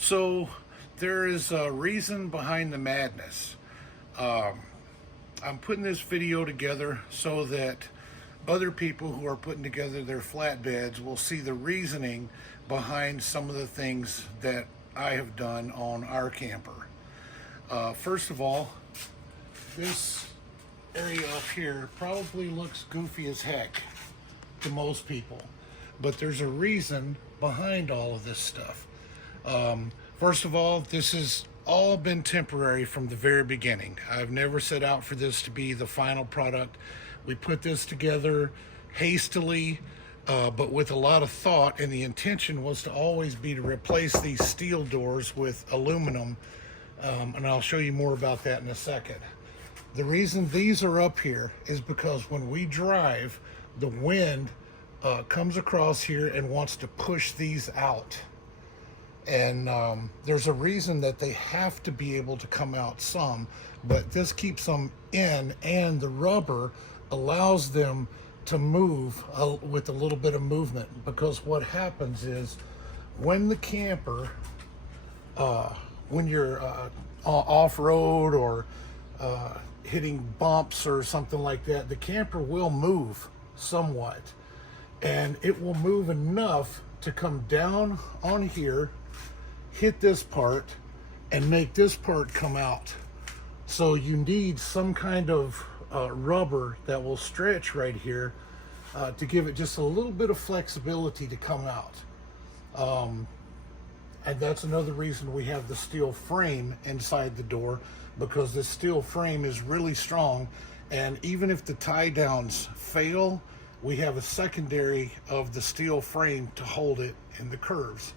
So there is a reason behind the madness. I'm putting this video together so that other people who are putting together their flatbeds will see the reasoning behind some of the things that I have done on our camper. First of all, this area up here probably looks goofy as heck to most people, but there's a reason behind all of this stuff. First of all, this has all been temporary from the very beginning. I've never set out for this to be the final product. We put this together hastily, but with a lot of thought, and the intention was to always be to replace these steel doors with aluminum, and I'll show you more about that in a second. The reason these are up here is because when we drive, the wind comes across here and wants to push these out. And there's a reason that they have to be able to come out some, but this keeps them in, and the rubber allows them to move with a little bit of movement. Because what happens is when the camper, when you're off-road or hitting bumps or something like that, the camper will move somewhat, and it will move enough to come down on here, hit this part, and make this part come out. So you need some kind of rubber that will stretch right here to give it just a little bit of flexibility to come out. And that's another reason we have the steel frame inside the door, because this steel frame is really strong, and even if the tie downs fail, we have a secondary of the steel frame to hold it in the curves.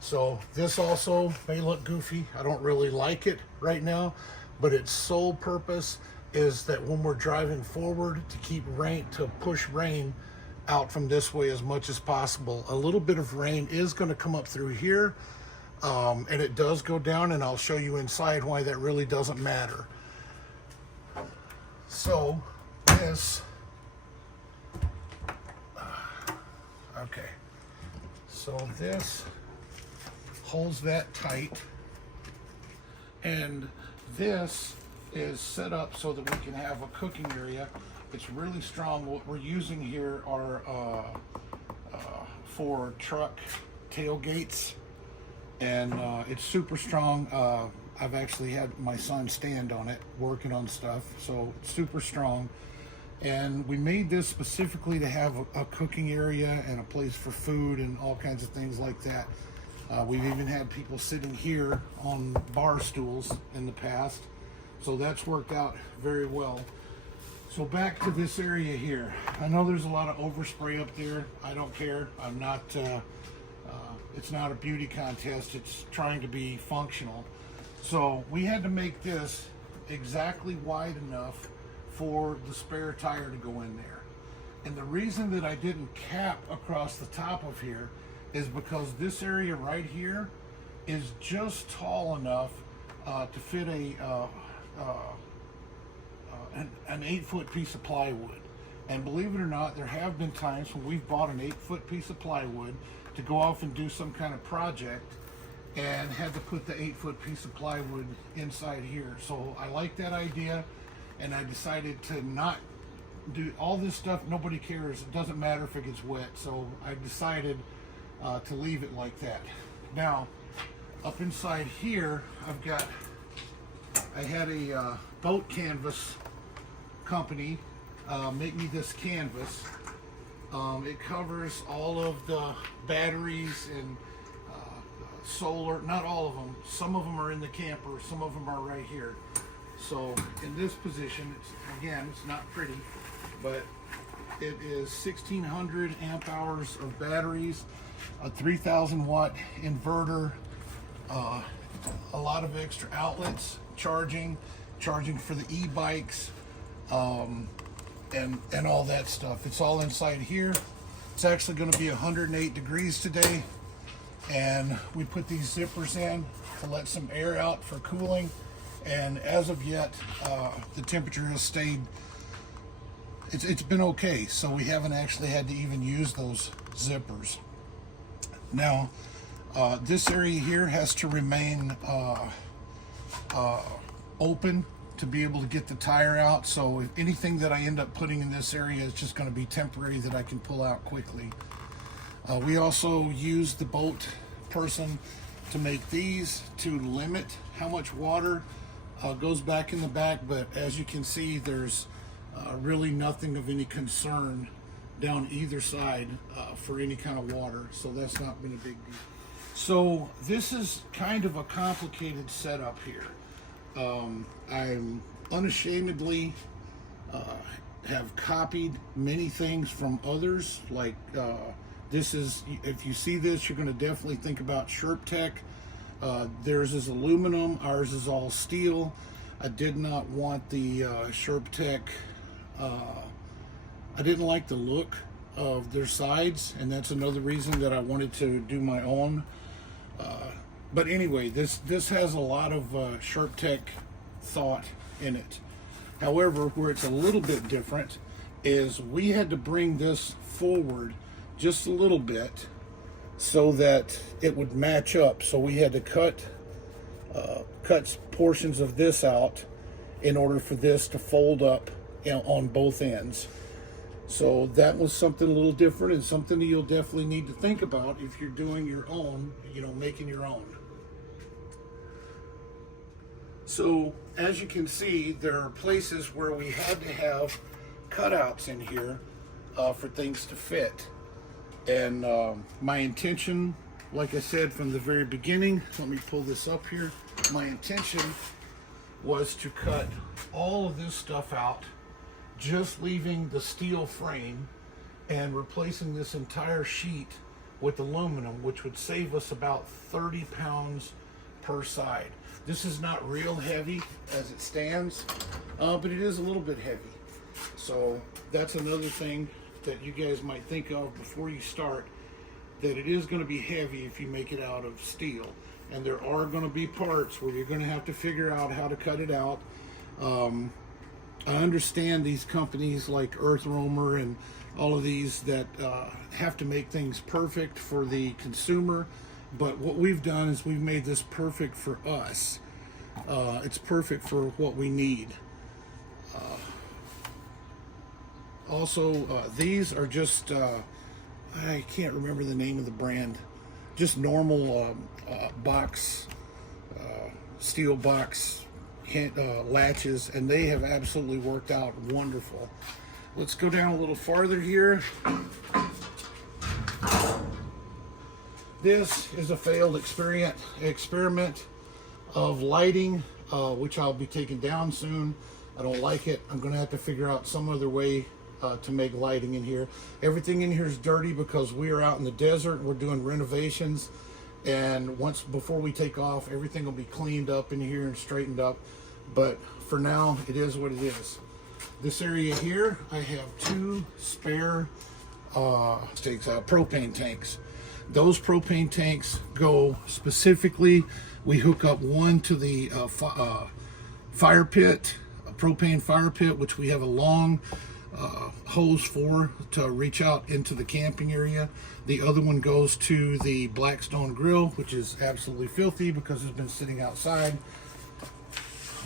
So this also may look goofy. I don't really like it right now, but its sole purpose is that when we're driving forward, to keep rain, to push rain out from this way as much as possible. A little bit of rain is going to come up through here, and it does go down, and I'll show you inside why that really doesn't matter. So this, okay, so this holds that tight, and this is set up so that we can have a cooking area. It's really strong. What we're using here are for truck tailgates, and it's super strong. I've actually had my son stand on it working on stuff, so it's super strong. And we made this specifically to have a cooking area and a place for food and all kinds of things like that. We've even had people sitting here on bar stools in the past, so that's worked out very well. So back to this area here. I know there's a lot of overspray up there. I don't care. I'm not, it's not a beauty contest. It's trying to be functional. So we had to make this exactly wide enough for the spare tire to go in there. And the reason that I didn't cap across the top of here is because this area right here is just tall enough to fit an 8-foot piece of plywood. And believe it or not, there have been times when we've bought an 8-foot piece of plywood to go off and do some kind of project and had to put the 8-foot piece of plywood inside here. So I like that idea, and I decided to not do all this stuff. Nobody cares. It doesn't matter if it gets wet. So I decided to leave it like that. Now, up inside here, I had a boat canvas company make me this canvas. It covers all of the batteries and solar, not all of them. Some of them are in the camper, some of them are right here. So in this position, it's not pretty, but it is 1600 amp hours of batteries, a 3000 watt inverter, a lot of extra outlets, charging for the e-bikes, and all that stuff. It's all inside here. It's actually going to be 108 degrees today, and we put these zippers in to let some air out for cooling, and as of yet the temperature has stayed, it's been okay, so we haven't actually had to even use those zippers. Now This area here has to remain open to be able to get the tire out. So if anything that I end up putting in this area is just going to be temporary that I can pull out quickly. We also use the boat person to make these to limit how much water goes back in the back, but as you can see, there's really nothing of any concern down either side for any kind of water, so that's not been a big deal. So this is kind of a complicated setup here. I'm unashamedly have copied many things from others, like this is, if you see this, you're going to definitely think about SherpTech. Theirs is aluminum, ours is all steel. I did not want the SherpTech, I didn't like the look of their sides, and that's another reason that I wanted to do my own. But anyway, this has a lot of SherpTech thought in it. However, where it's a little bit different is we had to bring this forward just a little bit so that it would match up. So we had to cut portions of this out in order for this to fold up, you know, on both ends. So that was something a little different, and something that you'll definitely need to think about if you're doing your own, you know, making your own. So as you can see, there are places where we had to have cutouts in here for things to fit. And my intention, like I said from the very beginning, let me pull this up here. My intention was to cut all of this stuff out, just leaving the steel frame and replacing this entire sheet with aluminum, which would save us about 30 pounds per side. This is not real heavy as it stands, but it is a little bit heavy. So that's another thing that you guys might think of before you start, that it is going to be heavy if you make it out of steel. And there are going to be parts where you're going to have to figure out how to cut it out. I understand these companies like Earth Roamer and all of these that have to make things perfect for the consumer, but what we've done is we've made this perfect for us. It's perfect for what we need. Also, these are just, I can't remember the name of the brand, just normal box, steel box latches, and they have absolutely worked out wonderful. Let's go down a little farther here. This is a failed experiment of lighting, which I'll be taking down soon. I don't like it. I'm going to have to figure out some other way to make lighting in here. Everything in here is dirty because we are out in the desert. We're doing renovations, and before we take off, everything will be cleaned up in here and straightened up. But for now, it is what it is. This area here, I have two spare propane tanks. Those propane tanks go specifically, we hook up one to the fire pit, a propane fire pit, which we have a long hose for to reach out into the camping area. The other one goes to the Blackstone grill, which is absolutely filthy because it's been sitting outside.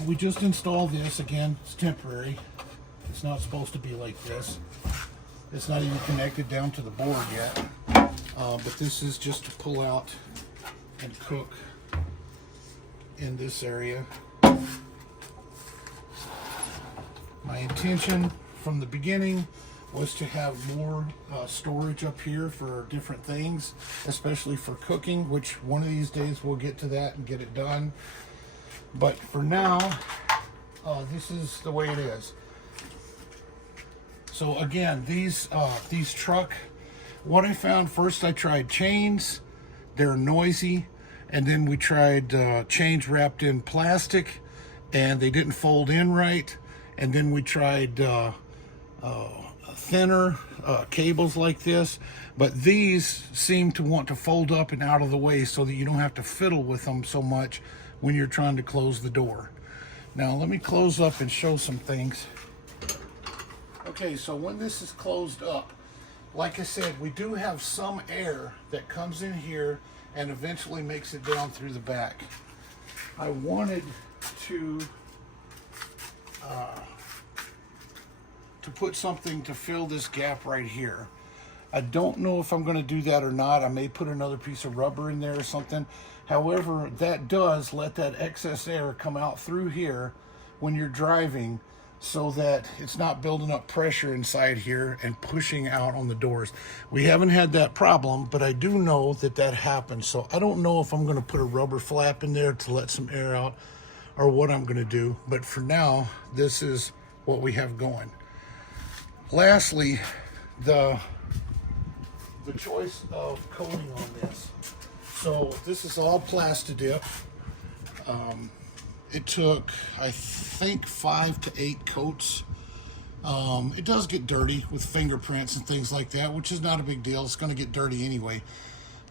We just installed this. Again, it's temporary. It's not supposed to be like this. It's not even connected down to the board yet. But this is just to pull out and cook in this area. My intention from the beginning was to have more storage up here for different things, especially for cooking, which one of these days we'll get to that and get it done. But for now, this is the way it is. So again, these truck, what I found first, I tried chains. They're noisy, and then we tried chains wrapped in plastic, and they didn't fold in right. And then we tried thinner cables like this, but these seem to want to fold up and out of the way so that you don't have to fiddle with them so much when you're trying to close the door. Now let me close up and show some things. Okay, so when this is closed up, like I said, we do have some air that comes in here and eventually makes it down through the back. I wanted to put something to fill this gap right here. I don't know if I'm going to do that or not. I may put another piece of rubber in there or something. However, that does let that excess air come out through here when you're driving, so that it's not building up pressure inside here and pushing out on the doors. We haven't had that problem, but I do know that that happens. So I don't know if I'm going to put a rubber flap in there to let some air out or what I'm going to do. But for now, this is what we have going. Lastly, the choice of coating on this. So this is all Plastidip. It took, I think, 5 to 8 coats. It does get dirty with fingerprints and things like that, which is not a big deal. It's going to get dirty anyway.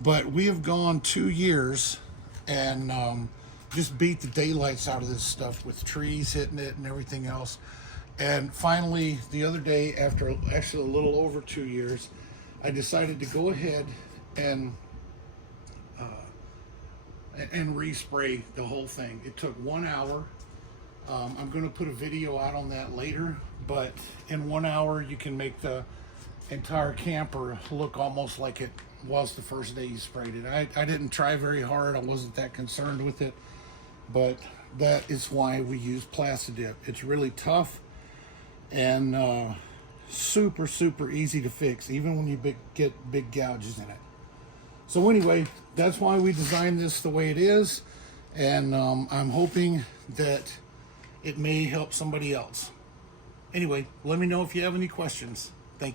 But we have gone 2 years and just beat the daylights out of this stuff with trees hitting it and everything else. And finally, the other day, after actually a little over 2 years, I decided to go ahead and respray the whole thing. It took 1 hour. I'm going to put a video out on that later, but in 1 hour you can make the entire camper look almost like it was the first day you sprayed it. I didn't try very hard. I wasn't that concerned with it, but that is why we use Plastidip. It's really tough and super easy to fix, even when you get big gouges in it. So anyway, that's why we designed this the way it is, and I'm hoping that it may help somebody else. Anyway, let me know if you have any questions.